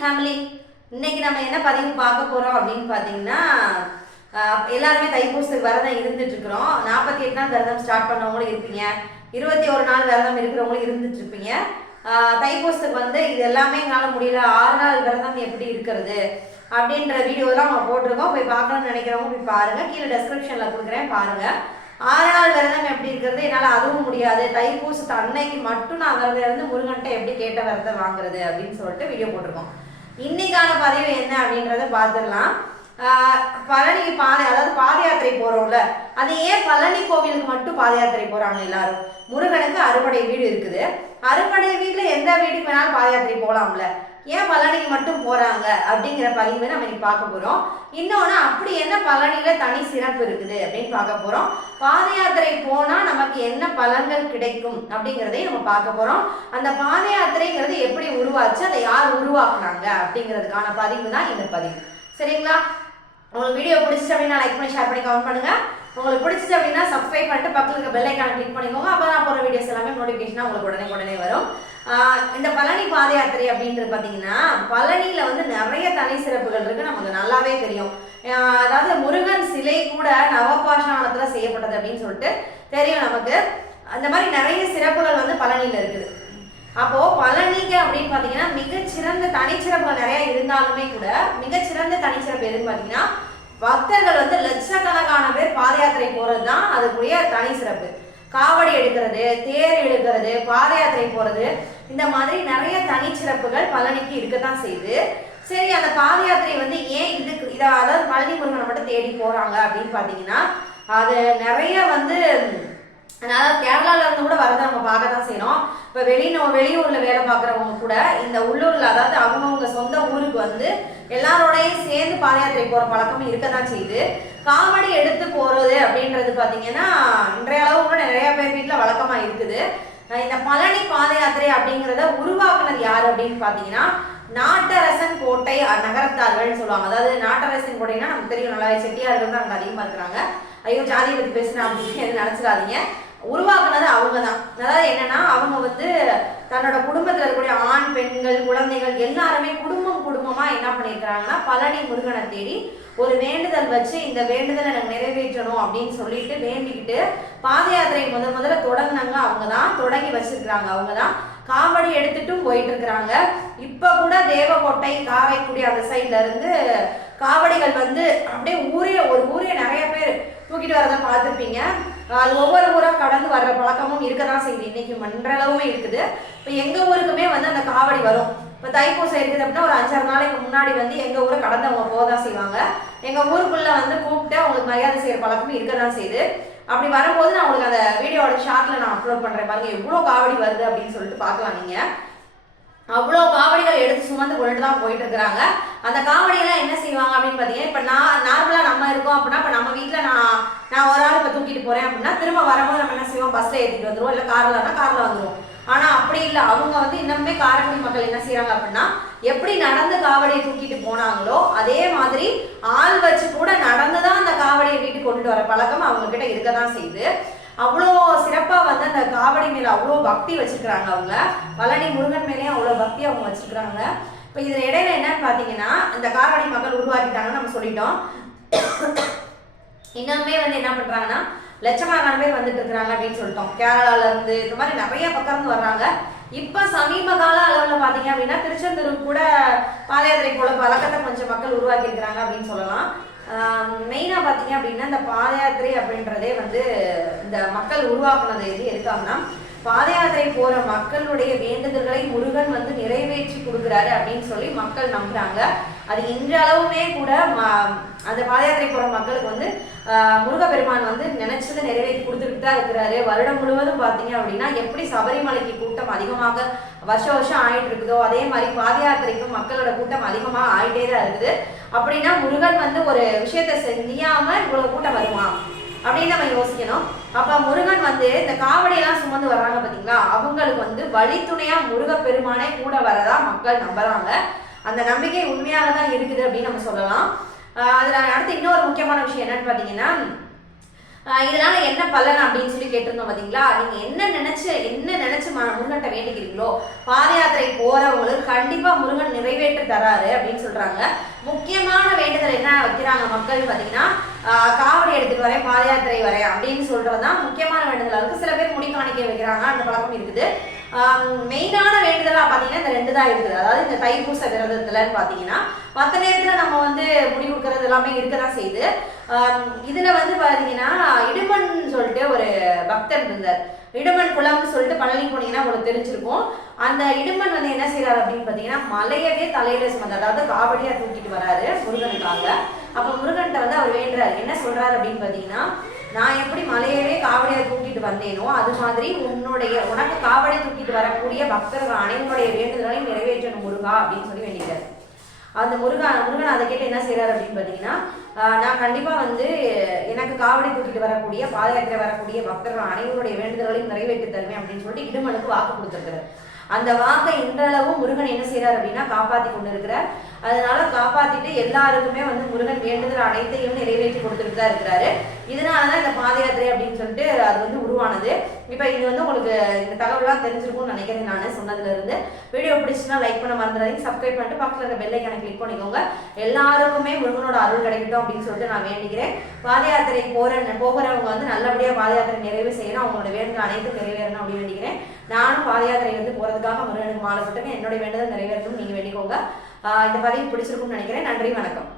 Family. இன்னைக்கு நம்ம என்ன பதிவு பார்க்க போறோம் அப்படின்னு பார்த்தீங்கன்னா, எல்லாருமே தைப்பூசத்துக்கு விரதம் இருந்துட்டு இருக்கிறோம். 48 நாள் விரதம் ஸ்டார்ட் பண்ணவங்களும் இருப்பீங்க, 21 நாள் விரதம் இருக்கிறவங்களும் இருந்துட்டு இருப்பீங்க. தைப்பூசத்துக்கு வந்து இது எல்லாமே எங்களால் முடியல, 6 நாள் விரதம் எப்படி இருக்கிறது அப்படின்ற வீடியோலாம் நம்ம போட்டிருக்கோம். போய் பார்க்கணும்னு நினைக்கிறவங்க போய் பாருங்க, கீழே டெஸ்கிரிப்ஷனில் கொடுக்குறேன் பாருங்க. 6 நாள் விரதம் எப்படி இருக்கிறது, என்னால் அதுவும் முடியாது, தைப்பூசத்து அன்னைக்கு மட்டும் நான் விரதம் இருந்து முருகன்ட்ட எப்படி கேட்ட விரதத்தை வாங்குறது அப்படின்னு சொல்லிட்டு வீடியோ போட்டிருக்கோம். இன்னைக்கான பதிவு என்ன அப்படின்றத பார்த்துடலாம். பழனி அதாவது பாத யாத்திரை போறோம்ல, அது ஏன் பழனி கோவிலுக்கு மட்டும் பாத யாத்திரை போறாங்க எல்லாரும்? முருகனுக்கு அறுபடை வீடு இருக்குது, அறுபடை வீட்டுல எந்த வீட்டுக்கு வேணாலும் பாத யாத்திரை போகலாம்ல, ஏன் பழனிக்கு மட்டும் போறாங்க அப்படிங்கிற பதிவை நம்ம இன்னைக்கு பார்க்க போறோம். இன்னொன்னு, அப்படி என்ன பழனியில தனி சிறப்பு இருக்குது அப்படின்னு பார்க்க போறோம். பாத யாத்திரை போனா நமக்கு என்ன பலன்கள் கிடைக்கும் அப்படிங்கிறதையும் நம்ம பார்க்க போறோம். அந்த பாத யாத்திரைங்கிறது எப்படி உருவாச்சு, அதை யார் உருவாக்குனாங்க அப்படிங்கிறதுக்கான பதிவு தான் இந்த பதிவு. சரிங்களா? உங்களுக்கு வீடியோ பிடிச்சிச்சு அப்படின்னா லைக் பண்ணி ஷேர் பண்ணி கமெண்ட் பண்ணுங்க. உங்களுக்கு பிடிச்சிச்சு அப்படின்னா சப்ஸ்கிரைப் பண்ணிட்டு பக்கத்துல இருக்க பெல் ஐக்கானை கிளிக் பண்ணிக்கோங்க. அப்போ நான் போகிற வீடியோஸ் எல்லாமே நோட்டிஃபிகேஷனாக உங்களுக்கு உடனே வரும். இந்த பழனி பாத யாத்திரை அப்படின்றது பார்த்தீங்கன்னா, பழனியில் வந்து நிறைய தனி சிறப்புகள் இருக்கு, நமக்கு நல்லாவே தெரியும். அதாவது முருகன் சிலை கூட நவபாஷாணத்தில் செய்யப்பட்டது அப்படின்னு சொல்லிட்டு தெரியும் நமக்கு. அந்த மாதிரி நிறைய சிறப்புகள் வந்து பழனியில் இருக்குது. அப்போ பழனிக்கு அப்படின்னு பார்த்தீங்கன்னா மிகச்சிறந்த தனிச்சிறப்புகள் நிறைய இருந்தாலுமே கூட மிகச்சிறந்த தனிச்சிறப்பு எதுன்னு பார்த்தீங்கன்னா, பக்தர்கள் வந்து லட்சக்கணக்கான பேர் பாத யாத்திரை போறது தான் அதுக்குரிய தனி சிறப்பு. காவடி எடுக்கிறது, தேர் எடுக்கிறது, பாத யாத்திரை போறது, இந்த மாதிரி நிறைய தனிச்சிறப்புகள் பழனிக்கு இருக்கத்தான் செய்யுது. சரி, அந்த பாத யாத்திரை வந்து ஏன் இதை அதாவது பழனி முருகனை மட்டும் தேடி போறாங்க அப்படின்னு பார்த்தீங்கன்னா, அது நிறைய வந்து அதாவது கேரளால இருந்து கூட வரதை நம்ம பார்க்க தான் செய்யறோம். இப்போ வெளியூர்ல வேலை பார்க்குறவங்க கூட இந்த உள்ளூர்ல அதாவது அவங்கவுங்க சொந்த ஊருக்கு வந்து எல்லாரோடையும் சேர்ந்து பாத யாத்திரை போற பழக்கம் இருக்கதான் செய்யுது. காவடி எடுத்து போறது அப்படின்றது பார்த்தீங்கன்னா இன்றைய அளவு கூட நிறைய பேர் வீட்டில் வழக்கமா இருக்குது. இந்த பழனி பாத யாத்திரை அப்படிங்கிறத உருவாக்குனது யாரு அப்படின்னு பார்த்தீங்கன்னா, நாட்டரசன் கோட்டை நகரத்தார்கள் சொல்லுவாங்க. அதாவது நாட்டரசன் கோட்டைன்னா நமக்கு தெரியும், நல்லாவே செட்டியார்கள் தான் அங்கே அதிகமாக இருக்கிறாங்க. ஐயோ ஜாதியை பற்றி பேசுனா அப்படின்னு எதுவும் நினச்சிடாதீங்க. உருவாக்குனது அவங்க தான். அதாவது என்னன்னா, அவங்க வந்து தன்னோட குடும்பத்தில் இருக்கக்கூடிய ஆண் பெண்கள் குழந்தைகள் எல்லாருமே குடும்பமா என்ன பண்ணியிருக்கிறாங்கன்னா, பழனி முருகனை தேடி ஒரு வேண்டுதல் வச்சு இந்த வேண்டுதலை எனக்கு நிறைவேற்றணும் அப்படின்னு சொல்லிட்டு வேண்டிக்கிட்டு பாத யாத்திரை முதல்ல தொடங்கினாங்க. அவங்க தான் தொடங்கி வச்சிருக்கிறாங்க. அவங்க தான் காவடி எடுத்துட்டும் போயிட்டு இருக்கிறாங்க. இப்ப கூட தேவக்கோட்டை காரைக்குடி அந்த சைட்ல இருந்து காவடிகள் வந்து அப்படியே ஒரு ஊரே நிறைய பேர் தூக்கிட்டு வரதை பார்த்துருப்பீங்க. அது ஒவ்வொரு ஊரா கடந்து வர்ற பழக்கமும் இருக்கதான் செய்யுது, இன்னைக்கு மன்றளவுமே இருக்குது. இப்போ எங்க ஊருக்குமே வந்து அந்த காவடி வரும். இப்போ தைப்பூசம் இருக்குது அப்படின்னா ஒரு 5-6 நாளைக்கு முன்னாடி வந்து எங்க ஊரை கடந்து அவங்க போதான் செய்வாங்க. எங்க ஊருக்குள்ள வந்து கூப்பிட்டு அவங்களுக்கு மரியாதை செய்யற பழக்கமும் இருக்கதான் செய்யுது. அப்படி வரும்போது நான் உங்களுக்கு அந்த வீடியோட ஷார்ட்ல நான் அப்லோட் பண்றேன் பாருங்க, எவ்வளோ காவடி வருது அப்படின்னு சொல்லிட்டு பார்க்கலாம். நீங்க அவ்வளோ காவடிகள் எடுத்து சுமந்து கொண்டு தான் போயிட்டு இருக்கிறாங்க. அந்த காவடியெல்லாம் என்ன செய்வாங்க அப்படின்னு பார்த்தீங்கன்னா, இப்போ நார்மலாக நம்ம இருக்கோம் அப்படின்னா, இப்போ நம்ம வீட்டில் நான் ஒரு ஆள் இப்போ தூக்கிட்டு போகிறேன் அப்படின்னா திரும்ப வரும்போது நம்ம என்ன செய்வோம், பஸ்ஸில் ஏற்றிட்டு வந்துடுவோம், இல்லை காரில் வந்துடுவோம். ஆனால் அப்படி இல்லை, அவங்க வந்து இன்னுமே காரைக்குடி மக்கள் என்ன செய்கிறாங்க அப்படின்னா, எப்படி நடந்து காவடியை தூக்கிட்டு போனாங்களோ அதே மாதிரி ஆள் வச்சு கூட நடந்து தான் அந்த காவடியை வீட்டுக்கு கொண்டுட்டு வர பழக்கம் அவங்க கிட்ட இருக்க தான் செய்யுது. அவ்வளோ சிறப்பாக வந்து அந்த காவடி மேலே அவ்வளோ பக்தி வச்சுருக்கிறாங்க. அவங்க பழனி முருகன் மேலேயும் அவ்வளோ பக்தி அவங்க வச்சுருக்கிறாங்க. இப்போ இதில் இடையில என்னன்னு பார்த்தீங்கன்னா, இந்த காவடி மக்கள் உருவாக்கிட்டாங்கன்னு நம்ம சொல்லிட்டோம். இன்னுமே வந்து என்ன பண்ணுறாங்கன்னா, லட்சக்கணக்கான பேர் வந்துட்டு இருக்கிறாங்க அப்படின்னு சொல்லிட்டோம். கேரளால இருந்து இந்த மாதிரி நிறைய பக்கம் இருந்து வர்றாங்க. இப்போ சமீப கால அளவில் பார்த்தீங்க அப்படின்னா திருச்செந்தூருக்கு கூட பாத யாத்திரை போல பழக்கத்தை கொஞ்சம் மக்கள் உருவாக்கி இருக்கிறாங்க அப்படின்னு சொல்லலாம். மெயினாக பார்த்தீங்க அப்படின்னா, இந்த பாத யாத்திரை அப்படின்றதே வந்து இந்த மக்கள் உருவாக்குனது எதுக்காகனா, பாத யாத்திரை போகிற மக்களுடைய வேண்டுதல்களை முருகன் வந்து நிறைவேற்றி கொடுக்குறாரு அப்படின்னு சொல்லி மக்கள் நம்புறாங்க. அது இன்றளவுமே கூட அந்த பாத யாத்திரை போகிற மக்களுக்கு வந்து முருகப்பெருமான் வந்து நினைச்சதை நிறைவேற்றி கொடுத்துட்டு தான் இருக்கிறாரு. வருடம் முழுவதும் பார்த்தீங்க அப்படின்னா, எப்படி சபரிமலைக்கு கூட்டம் அதிகமாக வருஷம் ஆயிட்டு இருக்குதோ அதே மாதிரி பாத யாத்திரைக்கும் மக்களோட கூட்டம் அதிகமாக ஆயிட்டே தான் இருக்குது. அப்படின்னா முருகன் வந்து ஒரு விஷயத்த செய்யாம இவ்வளவு கூட்டம் வருவான் அப்படின்னு நம்ம யோசிக்கணும். அப்ப முருகன் வந்து இந்த காவடியெல்லாம் சுமந்து வர்றாங்க பார்த்தீங்களா, அவங்களுக்கு வந்து வழித்துணையா முருகப்பெருமானே கூட வரதா மக்கள் நம்புறாங்க. அந்த நம்பிக்கை உண்மையாக தான் இருக்குது அப்படின்னு நம்ம சொல்லலாம். அதுல அடுத்து இன்னொரு முக்கியமான விஷயம் என்னன்னு பார்த்தீங்கன்னா, இதனால என்ன பலன் அப்படின்னு சொல்லி கேட்டிருந்தோம் பாத்தீங்களா. நீங்க என்ன நினைச்சு முருகன்ட்ட வேண்டிக்கிறீங்களோ பாத யாத்திரை போறவங்களுக்கு கண்டிப்பா முருகன் நிறைவேற்ற தராரு அப்படின்னு சொல்றாங்க. முக்கியமான வேண்டுதல் என்ன வைக்கிறாங்க மக்கள் பாத்தீங்கன்னா, காவடி எடுத்துட்டு வரேன், பாத யாத்திரை வரேன் அப்படின்னு சொல்றதுதான் முக்கியமான வேண்டுதலா இருக்கு. சில பேர் முடி காணிக்கை வைக்கிறாங்க, அந்த பழக்கம் இருக்குது. மெயினான வேண்டுதலா பாத்தீங்கன்னா இந்த 2 தான் இருக்குது. அதாவது இந்த தைப்பூச விரதத்துல பாத்தீங்கன்னா மற்ற நேரத்துல நம்ம வந்து முடி கொடுக்கறது எல்லாமே இருக்கதான் செய்யுது. இதுல வந்து பாத்தீங்கன்னா இடுமன் சொல்லிட்டு ஒரு பக்தர் இருந்தார். இடுமன் குளம்னு சொல்லிட்டு பழனி போனீங்கன்னா உங்களுக்கு தெரிஞ்சிருக்கும். அந்த இடுமன் வந்து என்ன செய்யறாரு அப்படின்னு பாத்தீங்கன்னா மலையவே தலையில சுமந்து, அதாவது காவடியா தூக்கிட்டு வராரு முருகனுக்காக. அப்ப முருகன்ட்ட வந்து அவர் வேண்டுறாரு. என்ன சொல்றாரு அப்படின்னு பாத்தீங்கன்னா, நான் எப்படி மலையவே காவடியை தூக்கிட்டு வந்தேனோ அது மாதிரி உனக்கு காவடி தூக்கிட்டு வரக்கூடிய பக்தர்கள் அனைவருடைய வேண்டுதலையும் நிறைவேற்றணும் முருகா அப்படின்னு சொல்லி வேண்டிட்டாரு. அந்த முருகன் அதை கேட்டு என்ன செய்யறாரு அப்படின்னு பாத்தீங்கன்னா, நான் கண்டிப்பா வந்து எனக்கு காவடி தூக்கிட்டு வரக்கூடிய பாத யாத்திரை வரக்கூடிய பக்தர்கள் அனைவருடைய வேண்டுதல்களையும் நிறைவேற்றி தருவேன் அப்படின்னு சொல்லிட்டு இடுமனுக்கு வாக்கு கொடுத்திருக்கிறார். அந்த வாக்கை இன்றளவும் முருகன் என்ன செய்யறாரு அப்படின்னா காப்பாத்தி கொண்டு இருக்கிறார். அதனால காப்பாத்திட்டு எல்லாருக்குமே வந்து முருகன் வேண்டுதல் அனைத்தையும் நிறைவேற்றி கொடுத்துட்டு தான் இருக்கிறாரு. இதனாலதான் இந்த பாத யாத்திரை அப்படின்னு சொல்லிட்டு அது வந்து உருவானது. இப்ப இது வந்து உங்களுக்கு இந்த தகவலாம் தெரிஞ்சிருக்கும்னு நினைக்கிறேன். நான் சொன்னதுல இருந்து வீடியோ பிடிச்சுன்னா லைக் பண்ண மறந்துடாதீங்க, சப்ஸ்கிரைப் பண்ணிட்டு பக்கத்துல இருக்க பெல் ஐக்கானை கிளிக் பண்ணிக்கோங்க. எல்லாருக்குமே முருகனோட அருள் கிடைக்கட்டும் அப்படின்னு சொல்லிட்டு நான் வேண்டிக்கிறேன். பாத யாத்திரை போகிறவங்க வந்து நல்லபடியா பாத யாத்திரை நிறைவு செய்யணும், அவங்களோட வேண்டுதல் அனைத்தும் நிறைவேறணும் அப்படின்னு வேண்டிக்கிறேன். நானும் பாத யாத்திரை வந்து போறதுக்காக முருகனுக்கு மாலை போட்டுங்க. என்னோட வேண்டுதல் நிறைவேறணும் நீங்க வேண்டிக்கோங்க. இந்த பதிவு பிடிச்சிருக்கும்னு நினைக்கிறேன். நன்றி, வணக்கம்.